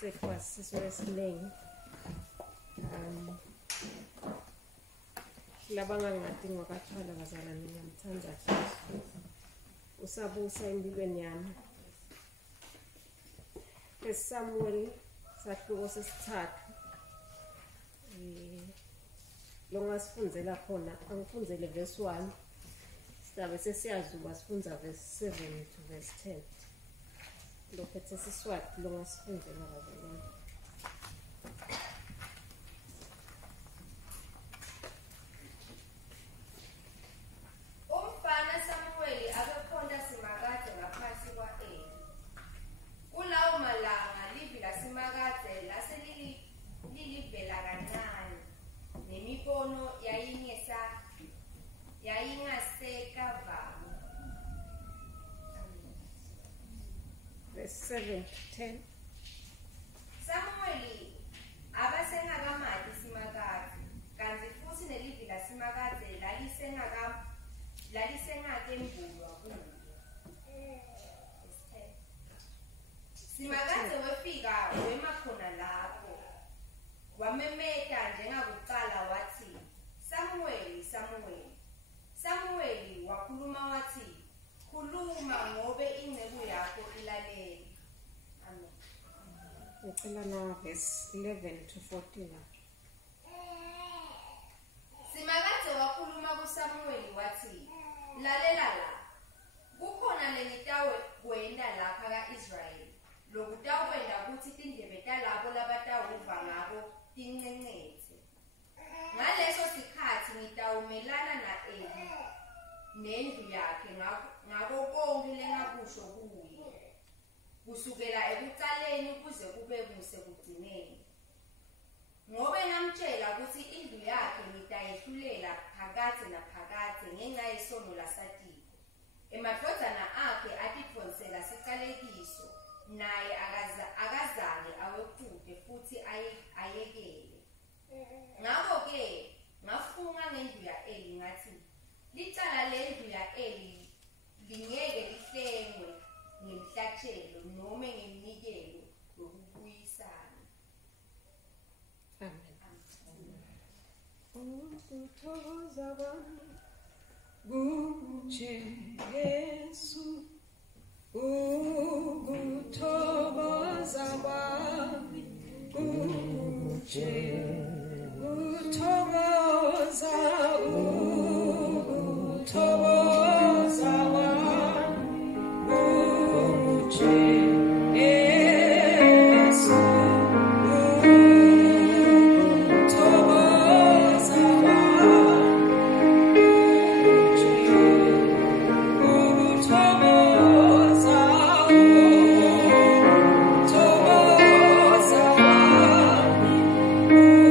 sekwasiswe siningi labanga ngati ngwakathwala bazalwane ngiyamthanda Jesu usabusa empilweni yami eSamuel sahluko sesithathu lo ngasifundzela khona angifundzele verse 1 sizabe sesiyazuba sifunza verse 7 to verse 10 lo phethe siswati lo ngasifundzela bazalwane verse 7 to 10 Samueli abasengakamati simakade kanti futhi nelivi lasimakade lalisengakembulwa kulo. Simakade wefika wema khona lapho wamemeta njengakuqala wathi Samueli Samueli Samueli wakhuluma wathi khuluma ngobe ingcebu yakho ilalele. Amen. ucela na verse 11 to 14 Simakade wakhuluma kuSamueli wathi lalela la kukhona lenitawe kwenda lapha kaIsrayeli lokutakwenda ukuthi tindlebe talabo labatawuva ngabo tincencethe ngaleso sikhathi ngitawumelana naEli nendlu yakhe ngako konke lengakusho kuye kusukela ekuqaleni kuze kube kuse kugcineni ngobe ngamtshela ukuthi indlu yakhe ngitayihlulela phakade naphakade ngenxa yesono lasatiko emadodana akhe atidonsela sicalekiso naye akazange awekude futhi ayekele ngakho-ke ngafunga ngendlu yaEli ngathi licala lendlu yaEli lingeke lihlengwe ngemhlatshelo noma ngeminikelo lokubuyisana. Amen. Ukuthokoza kwami kuNje Yesu ukuthokoza kwami kuNje uthokoza ukuthokoza kwami kuNje Oh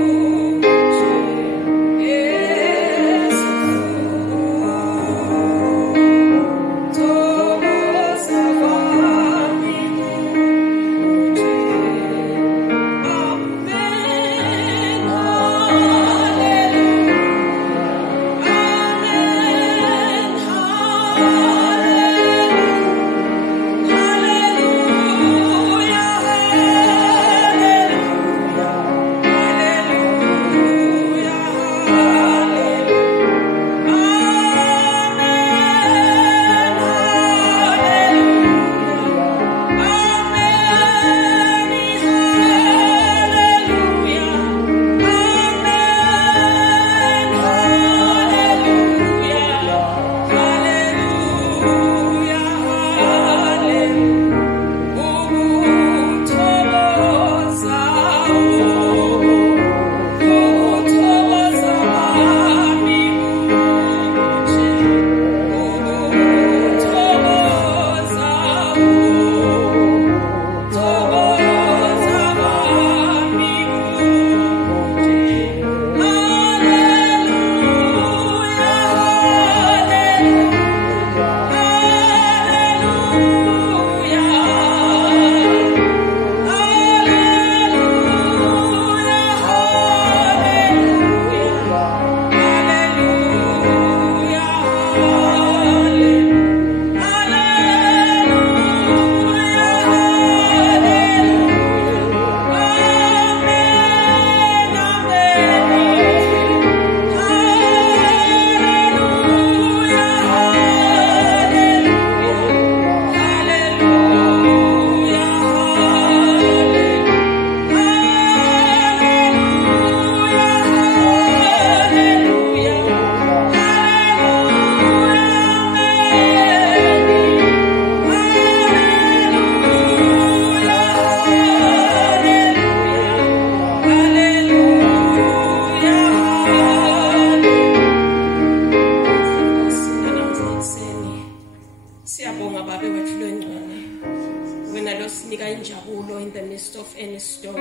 in the midst of any storm.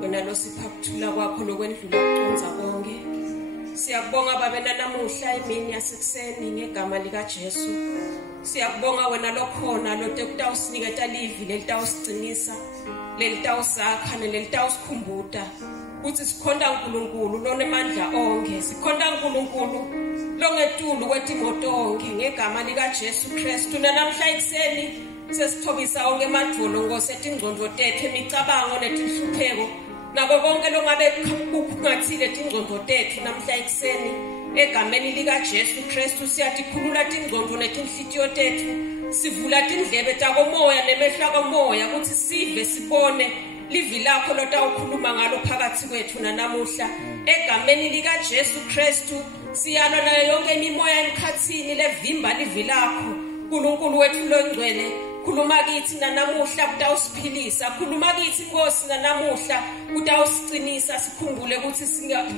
Wena lo sipha ukuthula kwakho lokwendlula ukuconza konke. Siyakubonga Baba namuhla imini yasekuseni ngegama lika Jesu. Siyakubonga wena lokhona lotawusiniketa livi lelitawusigcinisa, lelitawusakha nelitawusikhumbuta ukuthi sikhonda uNkulunkulu lonemandla onke, sikhonda uNkulunkulu longetulu kwetimoto onke ngegama lika Jesu Kristu. Namhla ekuseni sesithobisa onke emadvolo ngosethe ingcondo tethu, imicabango netinhlupheko nako konke longabe kungathile tingcondo tethu namhla ekuseni egameni lika Jesu Kristu. Siyatikhulula tingcondo netinhlitiyo tethu, sivula tindlebe takomoya nemehla komoya ukuthi sive sibone livi lakho lotawukhuluma ngalo phakathi kwethu namuhla egameni lika Jesu Kristu. Siyalwa nayo yonke imimoya emkhathini levimba livi lakho uNkulunkulu wethu longcwele. Khuluma kithi namuhla utawusiphilisa, khuluma kithi Nkosi namuhla utawusicinisa, sikhumbule ukuthi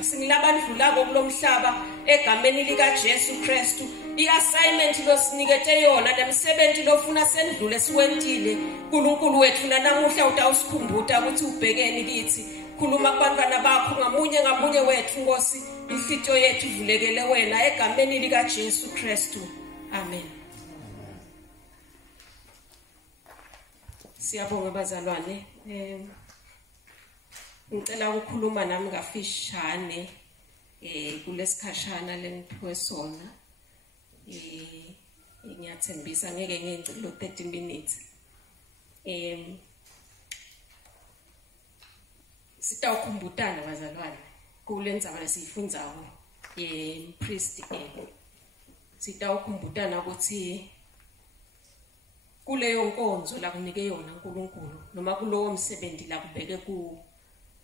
singilabandlulako kulomhlaba egameni lika Jesu Kristu. I-assignment losinikete yona nemsebenzi lofuna sendlule siwentile uNkulunkulu wethu namuhla utawusikhumbuta ukuthi ubhekeni kithi. Khuluma kubantwana bakho ngamunye wethu Nkosi, inhlitiyo yethu ivulekele wena egameni lika Jesu Kristu. Amen. Siyabonga bazalwane. Ngicela ukukhuluma nami ngafishane kulesikhashana leniphiwe sona. Ngiyathembisa ngeke ngicelo 30 minutes. Sitawukhumbutana bazalwane kulendzaba lesiyifundzayo priest sitawukhumbutana ukuthi kuleyo nkonzo la kunike yona uNkulunkulu noma kulowo msebenzi la kubeke ku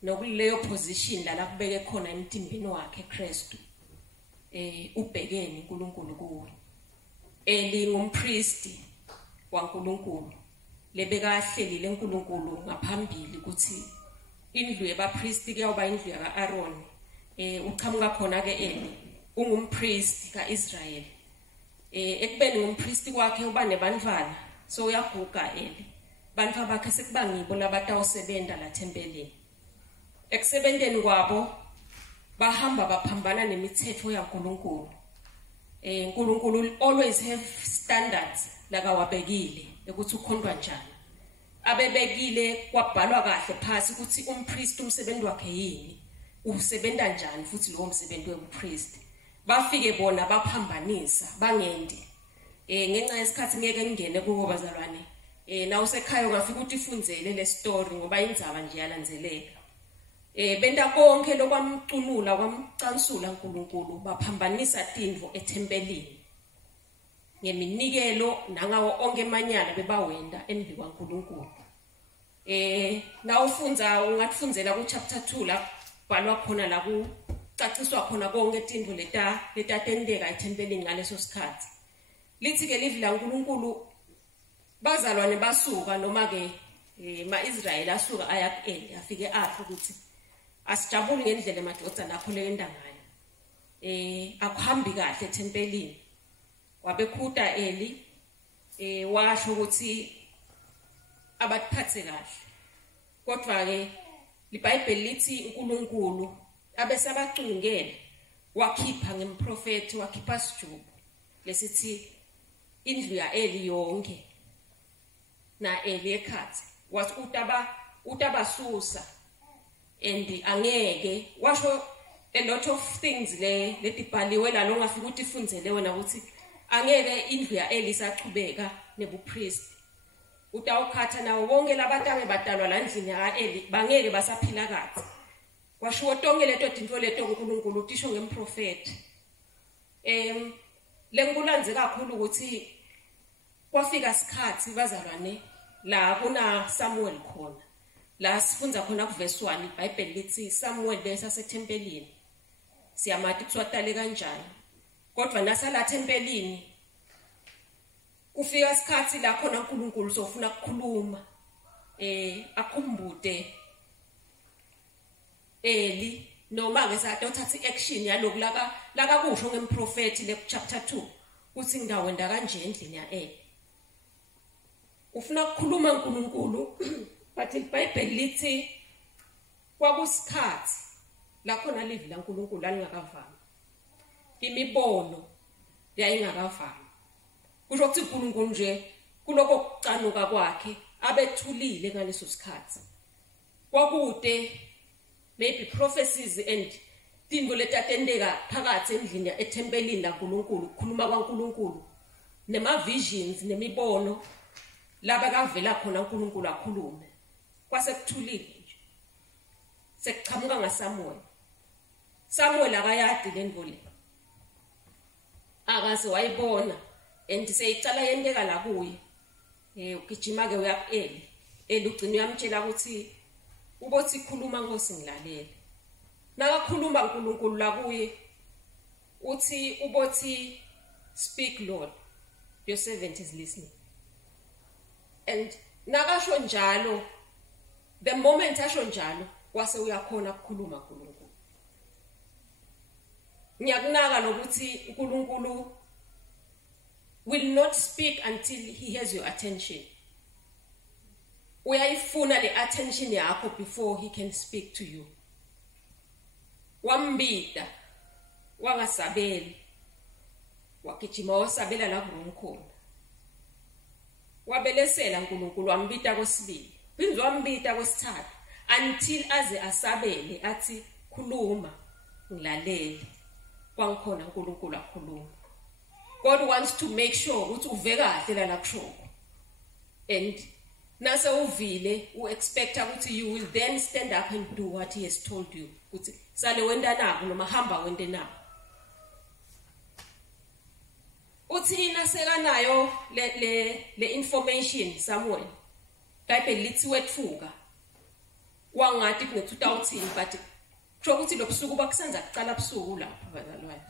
nokuleyo position la kubeke khona emtimbini wakhe Kristu ubhekeni uNkulunkulu kuwe lingumpriest waNkulunkulu lebekahlelile uNkulunkulu ngaphambili ukuthi indlu yabapriest kuyawuba indlu yaAaron uqhamuka khona ke ungumpriest kaIsrael ekubeni ngumpriest kwakhe uba nebantwana. So uyaguga bantwa bakhe sekuba ngibo labatawusebenta la thempelini. Ekusebenteni kwabo bahamba baphambana nemithetho yaNkulunkulu. uNkulunkulu always have standards lakawabekile ukuthi ukhondwa njani. Abebekile kwabhalwa kahle phasi ukuthi umpriest umsebenzi wakhe yini, usebenta njani futhi lo msebenzi wepriest. Bafike bona baphambanisa bangendi. Ngenxa yesikhathi ngeke ngene kuwo bazalwane. Na usekhaya ungafika ukuthi ifundzele le story ngoba indzaba nje yalandzeleka. Benda konke lokwamcunula kwamcansula uNkulunkulu baphambanisa tindvo ethempelini. Ngeminikelo nangawo onke manyala bebawenda embi kwaNkulunkulu. Na ufunza ungatfundzela ku chapter 2 la bhalwa khona la kucaciswa khona konke tindvo letatendeka ethempelini ngaleso sikhathi. Lithi ke livi la uNkulunkulu bazalwane basuka noma ke maIsrael asuka aya afike apho ukuthi asijabule ngendlela emadodza nakho leyenda ngayo. Akuhambi kahle ethempelini. Wabekhuta washo ukuthi abathathe kahle. Kodwa ke iBhayibheli lithi uNkulunkulu abesabacungela wakhipha ngemprofeti wakhipha sijubu lesithi indlu yaEli yonke na ekhathi wathi utabasusa and angeke washo a lot of things letibhaliwe la longafika ukuthi ifundzele wena ukuthi angeke indlu yaEli isaqhubeka nebupriest. Utawukhatha nawo bonke labatame badalwa la endlini yaEli bangeke basaphila kahle. Washo tonke leto tinto leto uNkulunkulu utisho ngemprofeti. Lenkulanze kakhulu ukuthi kwafika isikhathi bazalwane la kuna Samuel khona. La sifunza khona kuverse 1 iBhayibheli lithi Samuel besasethempelini. Siyamathi kuswatale kanjani. Kodwa nasala thempelini kufika isikhathi la khona uNkulunkulu sofuna ukukhuluma. Akhumbute Eli noma ke sathatha iaction yaloku laka kusho ngemprofeti le chapter 2 uthi ngidawenda kanje endlini yaEli. Ufuna ukukhuluma uNkulunkulu but iBhayibheli lithi kwakusikhathi la khona livi laNkulunkulu alingakavami imibono yayingakavami kusho ukuthi uNkulunkulu nje kuloko kucanuka kwakhe abethulile ngaleso sikhathi kwakude maybe prophecies and tingo letatendeka phakathi endlini ethempelini laNkulunkulu ukukhuluma kwaNkulunkulu nema visions nemibono laba kavela khona uNkulunkulu akhulume kwase kuthulile nje sekuchamuka ngaSamuel akayadi lento le akaze wayibona and seyicala yenteka la kuye ugijima ke uya Eli ugcina uyamtshela ukuthi ubothi khuluma Nkosi ngilalele nakakhuluma uNkulunkulu la kuye uthi ubothi speak Lord your servant is listening and nakasho njalo the moment asho njalo wase uyakhona ukukhuluma uNkulunkulu ngiyakunaka lokuthi uNkulunkulu will not speak until he has your attention uyayifuna le attention yakho before he can speak to you wambida wangasabeli wagijima wasabela la ngomkhona wabelesela uNkulunkulu wambida kwesibili phinzwa wambida kwesithathu until aze asabele athi khuluma ngilalele kwangikhona uNkulunkulu akhuluma God wants to make sure ukuthi uve kahle la kusho and nase uvile uexpecta ukuthi you will then stand up and do what he has told you ukuthi sale wenda nabo noma hamba wende nabo uthi nasekanayo le information Samuel iBhayibheli lithi wethuka wangathi kune2000 but kusho ukuthi lo busuku bakusenza kuqala busuku lapha bazalwane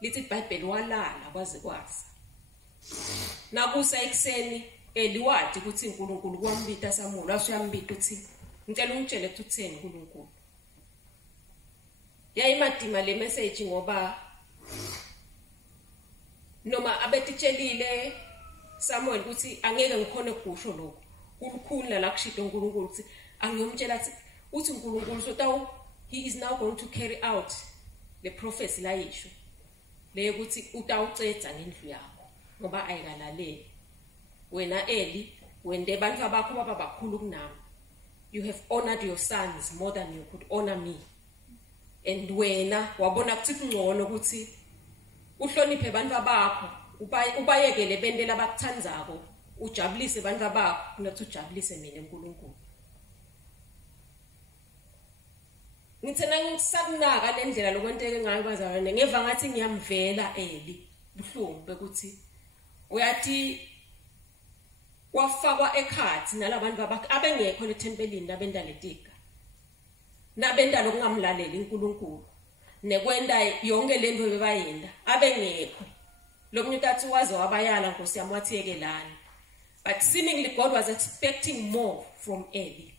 lithi iBhayibheli walala kwaze kwasa nakusa ekseni eliwadi ukuthi uNkulunkulu kwambita Samuel asuyambita uthi ngicela ungitshele ukuthi utheni uNkulunkulu yayimadima le message ngoba noma abetitshelile Samuel ukuthi angeke ngikhone ukusho lokho ukukhulula la kushito uNkulunkulu ukuthi angiyomtshela uthi uNkulunkulu so he is now going to carry out the prophecy la yisho le ukuthi utawucetha ngendlu yakho ngoba ayikalaleli wena Eli wende abantu abakho baba bakhulu kunami you have honored your sons more than you could honor me and wena wabona ukuthi kungcono ukuthi uhloniphe abantu abakho ubayekele bendela abakuthandzako ujabulise abantu abakho kunokuthi ujabulise mina uNkulunkulu ngithena ngisakunaka lendlela lokwenteke ngayo bazalwane ngeva ngathi ngiyamvela Eli buhlungu bekuthi uyathi wafakwa ekhathi nalabantu babakhe abengekho lethempelini labenda letika nabenda lokungamlaleli uNkulunkulu nekwenda yonke lento bebayenda abengekho lokunyuka athi waze wabayala Nkosi yami wathiyekelana but seemingly God was expecting more from Eli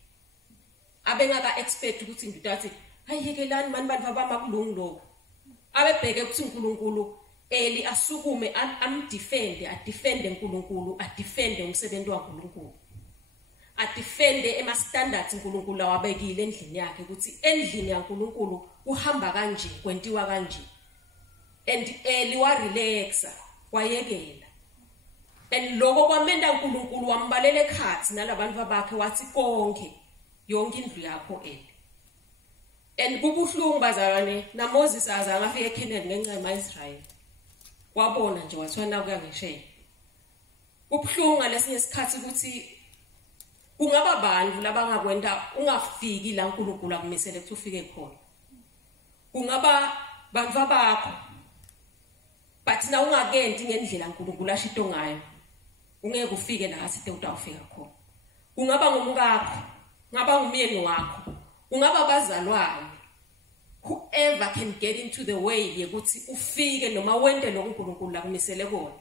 abengaka expect ukuthi ngidathi hayiyekelani mani bantu abamakulungu lokho abebheke ukuthi uNkulunkulu Eli asukume adefende uNkulunkulu adefende umsebenzi waNkulunkulu adefende ema standards uNkulunkulu awabekile endlini yakhe ukuthi endlini yaNkulunkulu uhamba kanje kwentiwa kanje and Eli wa relaxa wayekela and lokho kwamenda uNkulunkulu wambalela ekhathi nalabantu abakhe wathi konke yonke indlu yakho Eli and kubuhlungu bazalwane naMoses azange afike eKenani ngenxa yamaIsrael wabona nje wathwana kuyangishe kubuhlungu ngalesinye isikhathi ukuthi kungaba abantu labangakwenda ungafiki la uNkulunkulu akumisele ukuthi ufike khona kungaba bantu abakho but na ungakenti ngendlela uNkulunkulu ashito ngayo ungeke ufike la asithe utawufika khona kungaba ngumkakho ngaba ngumyeni wakho ungaba bazalwane whoever can get into the way yekuthi ufike noma wende lo uNkulunkulu la kumisele kona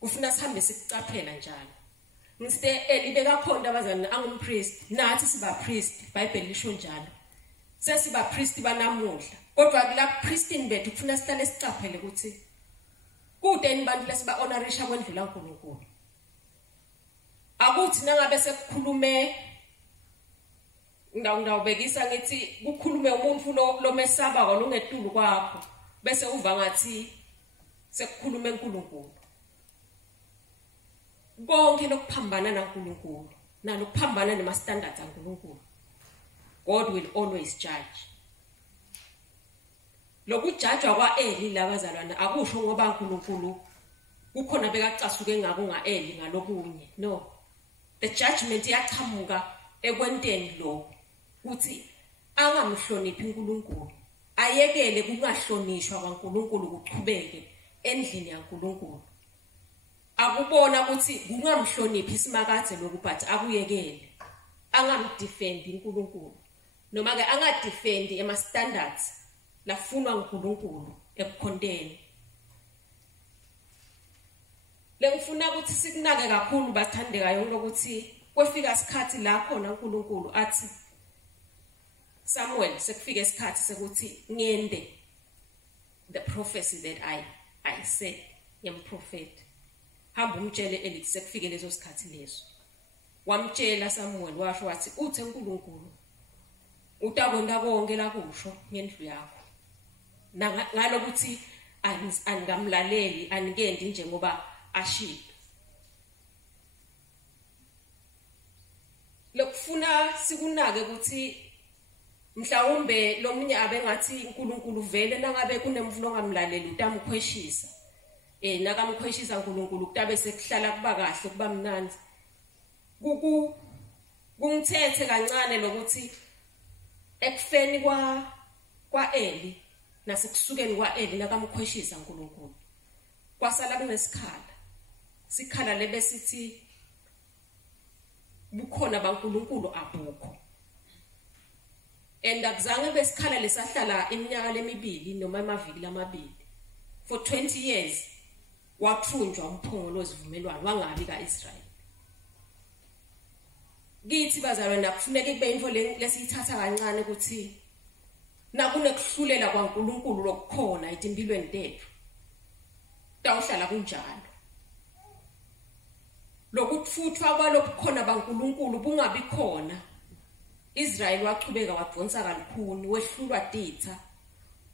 kufuna sihambe sikucaphela njalo ngiste Eli bekakhonda abazana angumpriest nathi siba priest iBhayibheli lisho njalo sesiba priest banamuhla kodwa kula priestin bethu kufuna sihlale sicaphele ukuthi kude nibantu lesiba honorisha kwendlula uNkulunkulu akuthi nangabe sekukhulume ngidawubekisa ngithi kukhulume umuntu lo mesaba kwalongetulu kwakho bese uva ngathi sekukhuluma eNkulunkulu. Konke lokuphambana naNkulunkulu nalokuphambana nema standards kaNkulunkulu, God will always judge. Lokujudgwa kwaEli labazalwana akusho ngoba uNkulunkulu kukhona bekacasuke ngako ngaEli ngalokunye. No, the judgment yaqhamuka ekwenteni lo uthi angamhloniphi uNkulunkulu, ayekele kungahlonishwa kwaNkulunkulu kuchubeke endlini yaNkulunkulu. Akubona ukuthi kungamhloniphi isimakade lokubhathi akuyekele, angamdefend uNkulunkulu noma ke angadefend ema standards lafunwa uNkulunkulu ekukhondeni. Lengifuna ukuthi sikunake kakhulu bathandekayo ukuthi kwefika isikhathi la khona uNkulunkulu athi Samuel sekufika isikhathi sekuthi ngende the prophecy that I said yemprofeti. Hamba umtshele elithi sekufike lezo sikhathi lezo. Wamtshela Samuel washo wathi uthe uNkulunkulu utakwenda konke la kusho ngendlu yakho. Ngalokuthi angamlaleli anikendi njengoba ashilo. Lokufuna sikunake ukuthi mhlawumbe lomunye abengathi uNkulunkulu vele nangabe kunemvulo ngamlaleli utamkhweshisa. Nakamkhweshisa uNkulunkulu kutabe sekuhlala kuba kahle kuba mnandi. Kungithethe kancane lokuthi ekufeni kwaEli nasekusukeni kwaEli nakamkhweshisa uNkulunkulu kwasala kunesikhala. Sikhala lebe sithi bukhona baNkulunkulu abukho. Akuzange besikhala lesahlala iminyaka lemibili noma amaviki lamabili. For 20 years wathunjwa umphongolo wezivumelwano wangabi kaIsrael. Kithi bazalwane kufuneka kube info lesiyithatha kancane ukuthi nakunekuhlulela kwaNkulunkulu lokukhona etimpilweni tethu. Tawuhlala kunjalo. Lokufuthwa kwalokukhona baNkulunkulu bungabi khona. Israel wachubeka wadonsa kalukhuni wehlulwa ditha.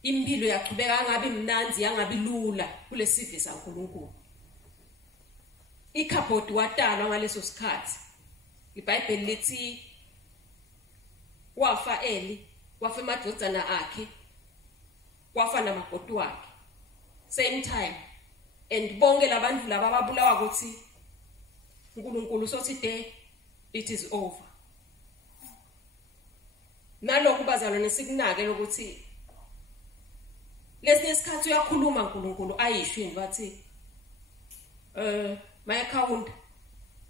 Impilo yachubeka ngabi mnanzi yangabi lula kulesive saNkulunkulu. Ikhabhodi watalwa ngaleso sikhathi. IBhayibheli lithi wafa Eli, wafa emadodana akhe, wafa namakoti wakhe. Same time. And bonke labantu laba babulawa ukuthi uNkulunkulu sothi de it is over. Nalokhu bazalwane sikunake lokuthi lesinye isikhathi uyakhuluma uNkulunkulu ayishini bathi my account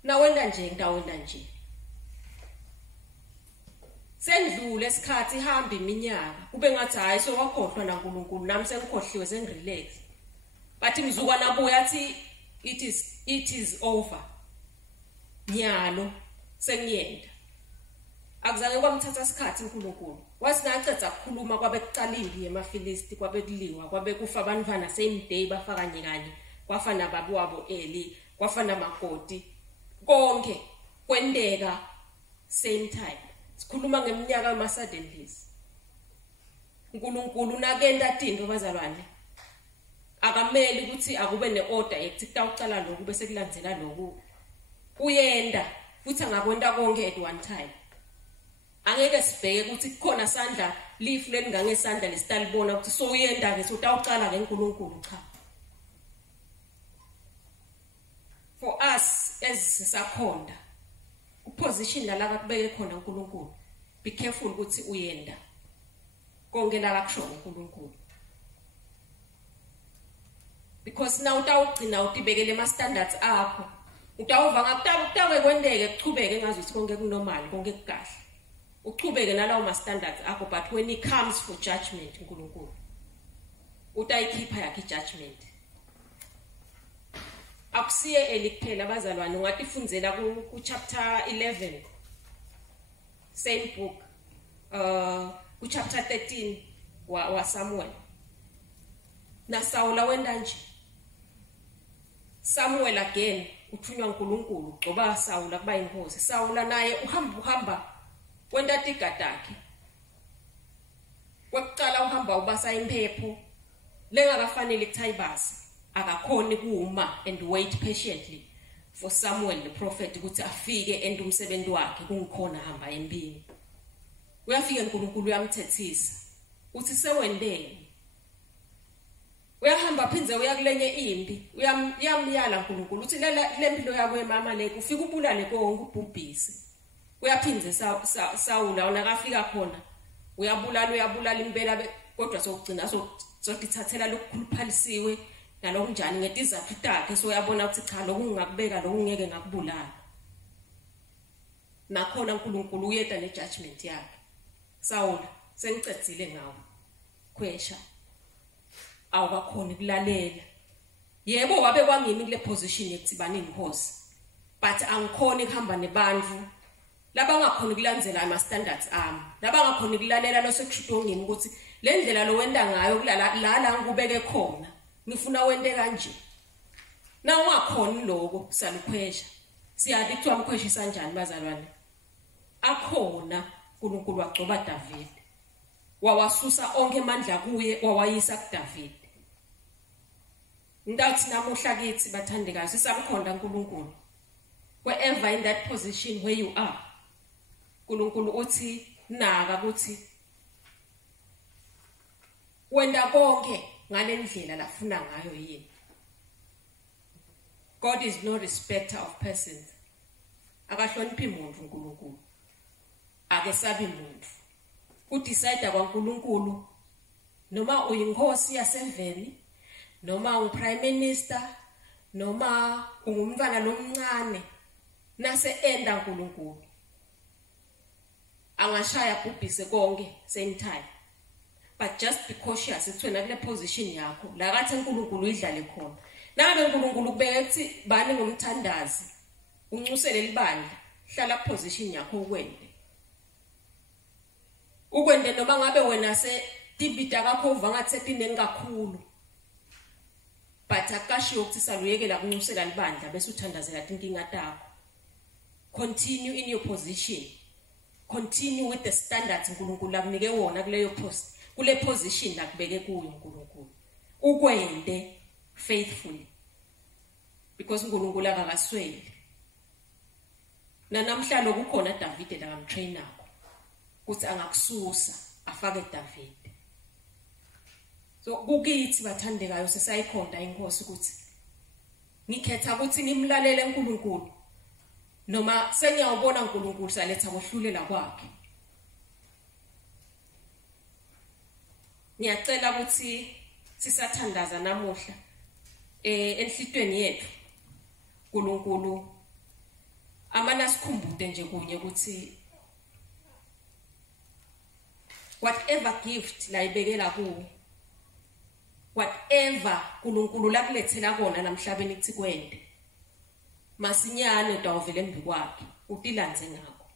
nawenda nje ngawenda nje. Sendlule isikhathi ihamba iminyaka kube ngathi hayi so wakhohlwa naNkulunkulu nami sengikhohliwe sengirelax. Bathi mzukwana buya athi it is over. Nyalo sengiyenda. Akuzange kwamthatha isikhathi uNkulunkulu. Wathi naceda ukukhuluma kwabe kuqalile emaFilisti kwabe kuliwa kwabe kufa abantwana same day bafaka kanye kwafa nababu wabo Eli kwafa namakoti konke kwendeka same time. Sikhuluma ngeminyaka ama suddenlies. uNkulunkulu nakenda tinto bazalwane. Akameli ukuthi akube neorder ethi kutawucala lokhu bese kulandzela lokhu. Uyenda futhi angakwenda konke at one time. Angeke sibheke ukuthi kukhona sandla lifu lelingangesandla lesitalibona ukuthi so uyenda ke so utawucala ngeNkulunkulu cha. For us as sisakhonda uposition la kubeke khona uNkulunkulu, be careful ukuthi uyenda konke la kusho uNkulunkulu. Because now utawugcina utibekele ama standards akho. Utawuva ngakutawe kwendeke kuchubeke ngazi ukuthi konke kunormal konke kukahle. Uchubeke nalawo ma standards akho, but when it comes for judgment uNkulunkulu utayikhipha yakhe judgment. Akusiye elikuphela bazalwane ungatifundzela ku chapter 11 same book ku chapter 13 wa Samuel. Na Saul wenda nje. Samuel again uthunywa uNkulunkulu gcoba Saul kuba inkosi. Saul naye uhamba wenda tigataki kwaqala uhamba ubasa impepho lengakafanele kuthayibasi akakhoni kuma and wait patiently for Samuel the prophet ukuthi afike and umsebenzi wakhe kungikhona hamba empini uyafika uNkulunkulu uyamthethisa uthi sewendeni uyahamba phinze uyakulenye impi uyamyala uNkulunkulu uthi lempilo yakho emama le ufika ubulale konke ubhubhisi uyaphinze Sawula onakafika khona uyabulala impela kodwa sokugcina sokuthathela lokukhuluphalisiwe nalokunjani ngetizathu takhe so uyabona ukuthi cha lokungakubeka lokungeke ngakubulala nakhona uNkulunkulu uyeda nejudgment yakhe Sawula sengicedzile ngawe khwesha awukakhona ukulalela yebo wabe kwangimi kule position yokuthi bani inkosi but angikhona ukuhamba nebandlu labangakhona ukulandzela ama standards ami labangakhona ukulalela lo sekushudongeni ukuthi le ndlela lo wenda ngayo kulala ngikubeke khona ngifuna wende kanje na ungakhona lokho salukhwesha siyathi kuthiwa umkhweshisa kanjani bazalwane akhona uNkulunkulu wagcoba David wawasusa onke amandla kuye wawayisa kuDavid ndathi namuhla kithi bathandekayo sisamkhonda uNkulunkulu wherever in that position where you are uNkulunkulu uthi naka ukuthi wenda konke ngalendlela lafuna ngayo yini God is no respecter of persons akahloniphi umuntu uNkulunkulu ake sabi umuntu udecide kwaNkulunkulu noma uyinkosi yasemveni noma uprime minister noma ungumntwana lomncane nase enda uNkulunkulu angashaya bhubhise konke same time but just be cautious ekuthena kule position yakho la kathi uNkulunkulu idlale khona nabe uNkulunkulu kubeka ukuthi bani ngomthandazi uncusele libandla hlala position yakho ukwende noma ngabe wena se tibida kakho uvangathi sepindeni kakhulu but akashiyo ukuthi saluyekela kuncusela libandla bese uthandazela inkinga takho continue in your position continue with the standards uNkulunkulu akunike wona kuleyo post kule position la kubeke kuyo uNkulunkulu ukwende faithfully because uNkulunkulu akakasweli namhlanje kukhona David la ngamtrainer ukuthi angakususa afake David so kukithi bathandekayo sesayikhonda inkosi ukuthi ngikhetha ukuthi ngimlalele uNkulunkulu noma sengiyawubona uNkulunkulu saletha kohlulela kwakhe ngiyacela ukuthi sisathandaza namuhla enhlitweni yethu uNkulunkulu amana sikhumbude nje kunye ukuthi whatever gift la ibekela kuwe whatever uNkulunkulu lakulethela kona namhlabeni kuthi kwende masinyane utawuvela embi kwakhe utilanze ngakho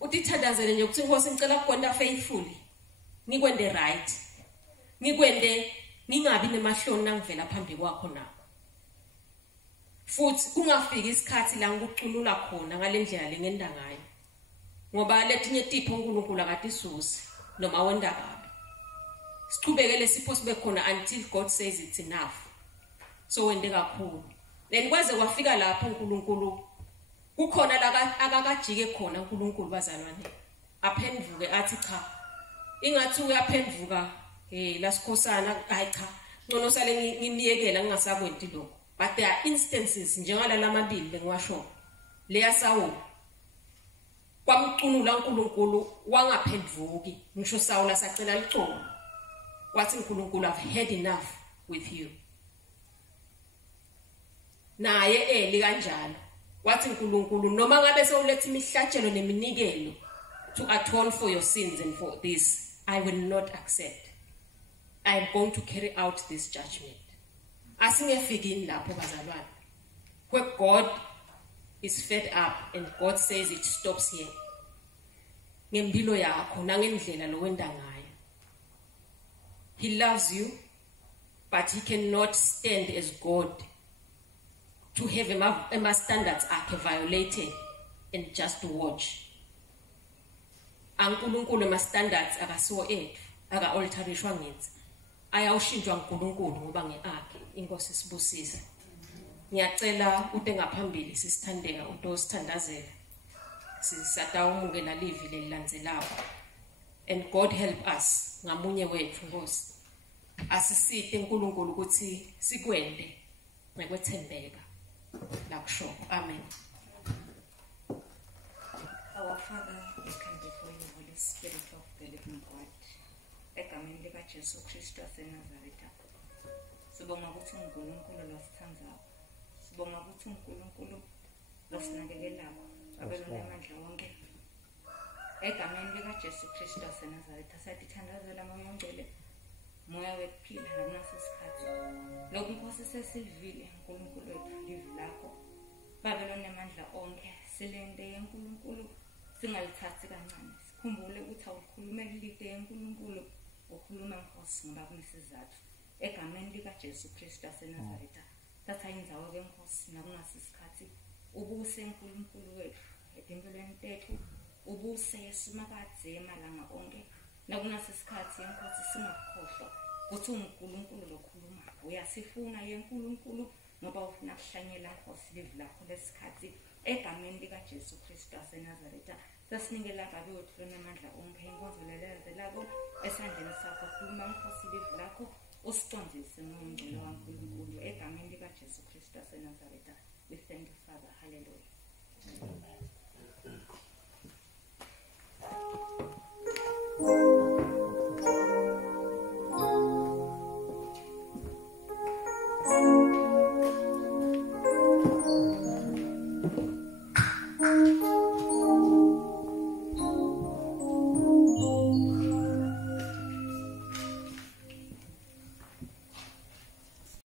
utithandazele nje ukuthi inkosi ngicela ukukwenda faithfully ngikwende right ngikwende ngingabi nemahloni nangivela phambi kwakho nakho futhi kungafiki isikhathi la ngikucunula khona ngalendlela lengenda ngayo ngoba letinye tipho uNkulunkulu akatisusi noma wenda kabi sichubekele sipho sibe khona until God says it's enough so wende kakhulu then kwaze kwafika lapho uNkulunkulu kukhona la akakajike khona uNkulunkulu bazalwane aphenduke athi cha ingathi uyaphenduka lasikhosana hayi cha ngcono sale ngimiyekela ngingasakwendi lokho but there are instances njengala lamabili bengiwasho leya Saul kwamcunula uNkulunkulu wangaphenduki ngisho Saul sacela licolo wathi uNkulunkulu I've had enough with you naye kanjalo wathi uNkulunkulu noma ngabe sewuletha imihlatshelo neminikelo to atone for your sins and for this I will not accept. I am going to carry out this judgment. Asingefiki lapho bazalwane. Where God is fed up and God says it stops here. Ngempilo yakho nangendlela lo wenda ngayo. He loves you, but he cannot stand as God to have a standards are violated and just watch. Unkulunkulu ema standards akasiwo ethu, aka alterishwa ngithi. Ayawushintshwa uNkulunkulu ngoba ngeakhe. Inkosi sibusise. Ngiyacela ude ngaphambili sisithandeka uNto sithandazela. Sisatawumukela livi lelilandzelayo. And God help us ngamunye wethu Nkosi. Asisite uNkulunkulu ukuthi sikwende ngokwethembeka. Lakusho. Amen. Our Father, we come before you, Holy Spirit of the living God. Egameni likaJesu Kristu waseNazaretha. Sibonga ukuthi uNkulunkulu losithandayo. Sibonga ukuthi uNkulunkulu losinakekelayo. Abelona amandla wonke. Egameni likaJesu Kristu waseNazaretha siyathandazela moya ongcwele. Moya wekuphila nakunasesikhathi. Lokhu Nkosi sesilivile uNkulunkulu wethu livi lakho. Babelona amandla onke. Silende uNkulunkulu singalithathi kancane. Sikhumbule ukuthi awukhuluma elide uNkulunkulu ukhuluma Nkosi ngoba kunesizathu. Egameni likaJesu Kristu waseNazaretha thatha indzawo ke Nkosi nakunasesikhathi. Ubuse uNkulunkulu wethu empilweni tethu. Ubuse Yesu makadze emalanga onke. Nakunasesikhathi Nkosi singakhohlwa ukuthi uNkulunkulu lokhuluma. Uyasifuna yeNkulunkulu ngoba ufuna kuhlanyela Nkosi livi lakho lesikhathi. Egameni likaJesu Kristu waseNazaretha sasinikela babe wethu namandla onke inkonzo lelelako esandleni sakho khuluma Nkosi livi lakho usiqondise ngomngcele kaNkulunkulu egameni likaJesu Kristu waseNazaretha. We thank you, Father. Hallelujah.